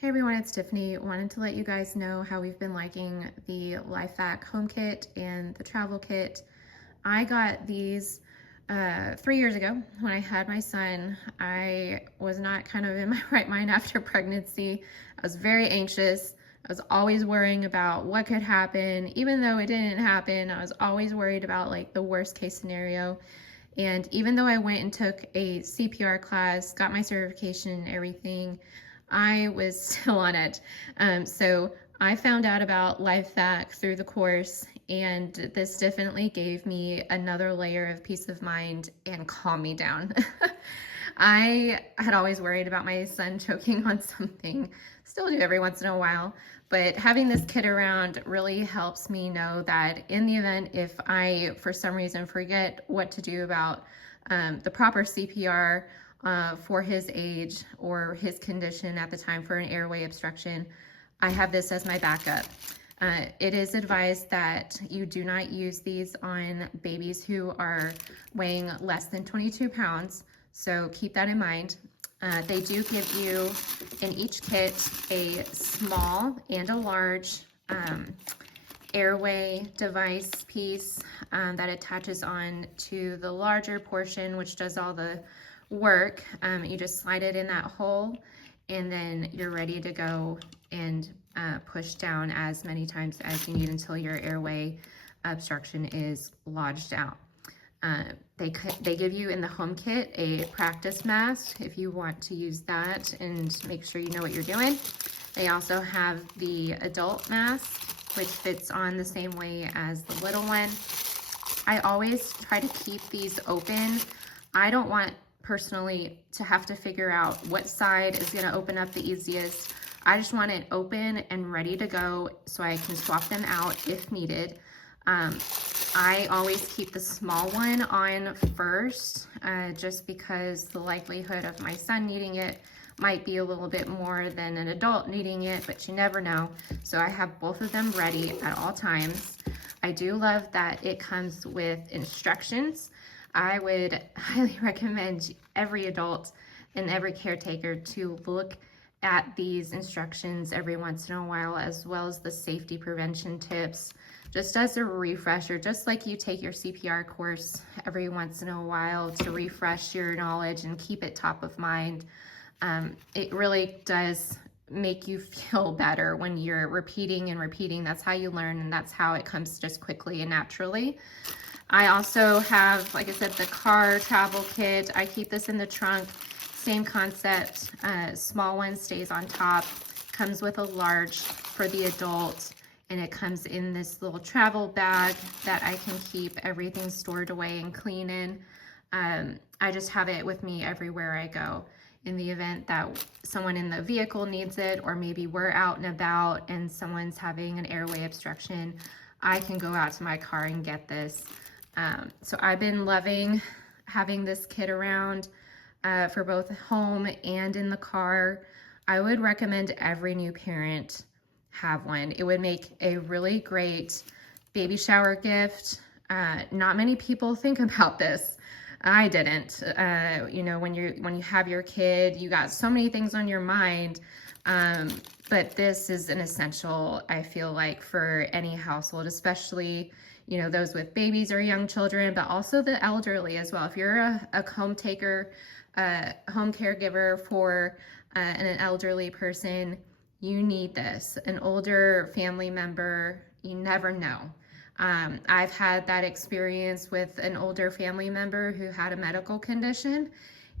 Hey everyone, it's Tiffany. Wanted to let you guys know how we've been liking the LifeVac home kit and the travel kit. I got these 3 years ago when I had my son. I was not kind of in my right mind after pregnancy. I was very anxious. I was always worrying about what could happen. Even though it didn't happen, I was always worried about like the worst case scenario. And even though I went and took a CPR class, got my certification and everything, I was still on it. So I found out about LifeVac through the course, and this definitely gave me another layer of peace of mind and calmed me down. I had always worried about my son choking on something, still do every once in a while, but having this kit around really helps me know that in the event if I, for some reason, forget what to do about the proper CPR, for his age or his condition at the time for an airway obstruction, I have this as my backup. It is advised that you do not use these on babies who are weighing less than 22 pounds, so keep that in mind. They do give you in each kit a small and a large airway device piece that attaches on to the larger portion, which does all the work. You just slide it in that hole and then you're ready to go and push down as many times as you need until your airway obstruction is lodged out. They give you in the home kit a practice mask if you want to use that and make sure you know what you're doing. They also have the adult mask, which fits on the same way as the little one. I always try to keep these open. I don't want personally to have to figure out what side is going to open up the easiest. I just want it open and ready to go so I can swap them out if needed. I always keep the small one on first, just because the likelihood of my son needing it might be a little bit more than an adult needing it, but you never know. So I have both of them ready at all times. I do love that it comes with instructions. I would highly recommend every adult and every caretaker to look at these instructions every once in a while, as well as the safety prevention tips, just as a refresher, just like you take your CPR course every once in a while to refresh your knowledge and keep it top of mind. It really does make you feel better when you're repeating and repeating. That's how you learn, and that's how it comes just quickly and naturally. I also have, like I said, the car travel kit. I keep this in the trunk. Same concept. Small one stays on top. Comes with a large for the adult, and it comes in this little travel bag that I can keep everything stored away and clean in. I just have it with me everywhere I go. In the event that someone in the vehicle needs it, or maybe we're out and about and someone's having an airway obstruction, I can go out to my car and get this. So I've been loving having this kit around for both home and in the car. I would recommend every new parent have one. It would make a really great baby shower gift. Not many people think about this. I didn't. You know, when you have your kid, you got so many things on your mind. But this is an essential, I feel like, for any household, especially, you know, those with babies or young children, but also the elderly as well. If you're a home taker, home caregiver for an elderly person, you need this. An older family member, you never know. I've had that experience with an older family member who had a medical condition,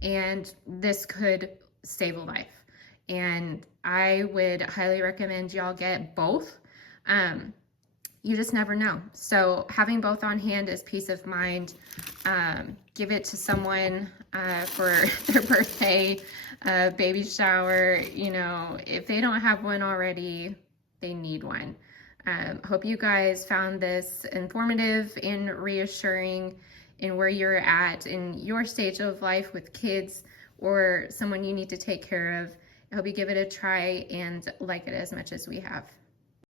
and this could save a life. And I would highly recommend y'all get both. You just never know. So having both on hand is peace of mind. Give it to someone for their birthday, baby shower. You know, if they don't have one already, they need one. Hope you guys found this informative and reassuring in where you're at in your stage of life with kids or someone you need to take care of. I hope you give it a try and like it as much as we have.